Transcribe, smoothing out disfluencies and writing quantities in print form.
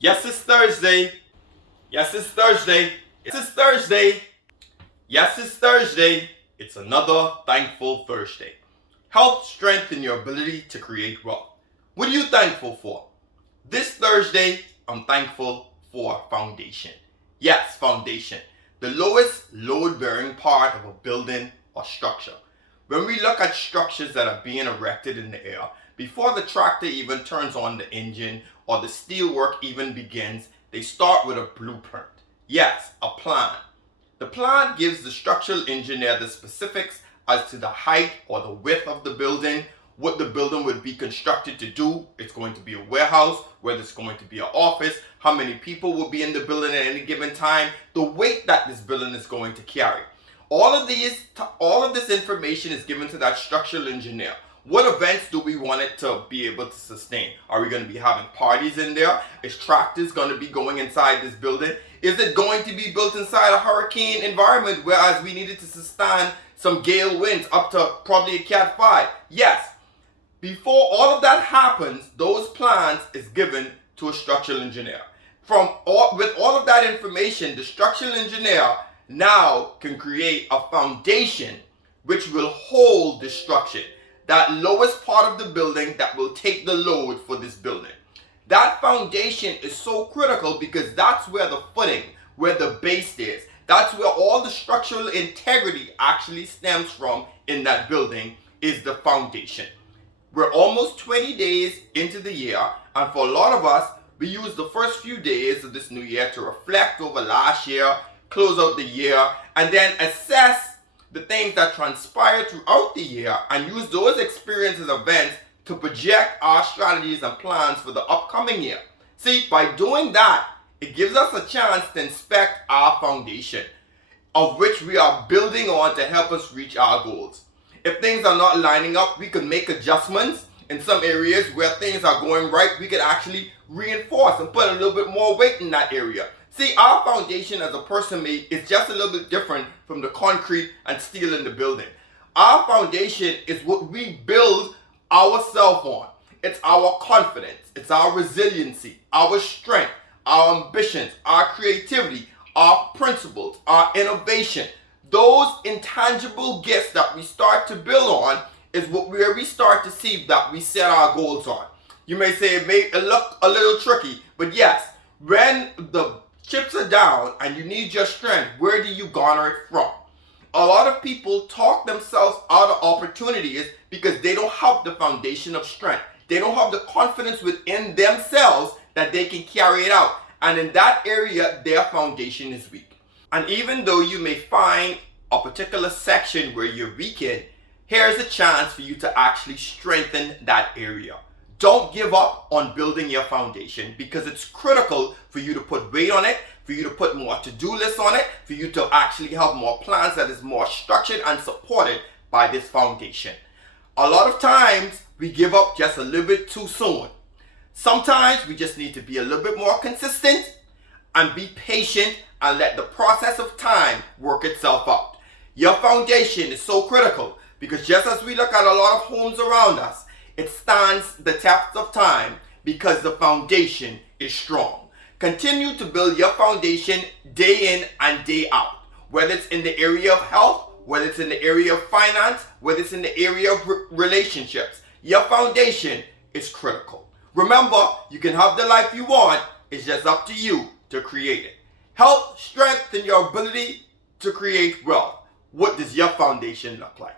Yes, it's Thursday. Yes, it's Thursday. Yes, it's Thursday. Yes, it's Thursday. It's another thankful Thursday. Health, strength, and your ability to create wealth. What are you thankful for? This Thursday, I'm thankful for foundation. Yes, foundation. The lowest load-bearing part of a building or structure. When we look at structures that are being erected in the air, before the tractor even turns on the engine or the steel work even begins, they start with a blueprint. Yes, a plan. The plan gives the structural engineer the specifics as to the height or the width of the building, what the building would be constructed to do. It's going to be a warehouse, whether it's going to be an office, how many people will be in the building at any given time, the weight that this building is going to carry. All of this information is given to that structural engineer. What events do we want it to be able to sustain? Are we going to be having parties in there? Is tractors going to be going inside this building? Is it going to be built inside a hurricane environment, whereas we needed to sustain some gale winds up to probably a Cat 5? Yes. Before all of that happens, those plans is given to a structural engineer. With all of that information, the structural engineer now can create a foundation which will hold the structure. That lowest part of the building that will take the load for this building. That foundation is so critical because that's where the footing, where the base is. That's where all the structural integrity actually stems from in that building, is the foundation. We're almost 20 days into the year, and for a lot of us, we use the first few days of this new year to reflect over last year, close out the year, and then assess the things that transpired throughout the year and use those experiences, events to project our strategies and plans for the upcoming year. See, by doing that, it gives us a chance to inspect our foundation, of which we are building on to help us reach our goals. If things are not lining up, we can make adjustments. In some areas where things are going right, we can actually reinforce and put a little bit more weight in that area. See, our foundation as a person made is just a little bit different from the concrete and steel in the building. Our foundation is what we build ourselves on. It's our confidence, it's our resiliency, our strength, our ambitions, our creativity, our principles, our innovation. Those intangible gifts that we start to build on is where we start to see that we set our goals on. You may say it may look a little tricky, but yes, when the chips are down and you need your strength, where do you garner it from? A lot of people talk themselves out of opportunities because they don't have the foundation of strength. They don't have the confidence within themselves that they can carry it out. And in that area, their foundation is weak. And even though you may find a particular section where you're weak in, here's a chance for you to actually strengthen that area. Don't give up on building your foundation because it's critical for you to put weight on it, for you to put more to-do lists on it, for you to actually have more plans that is more structured and supported by this foundation. A lot of times we give up just a little bit too soon. Sometimes we just need to be a little bit more consistent and be patient and let the process of time work itself out. Your foundation is so critical because just as we look at a lot of homes around us, it stands the test of time because the foundation is strong. Continue to build your foundation day in and day out. Whether it's in the area of health, whether it's in the area of finance, whether it's in the area of relationships. Your foundation is critical. Remember, you can have the life you want. It's just up to you to create it. Health, strength, and your ability to create wealth. What does your foundation look like?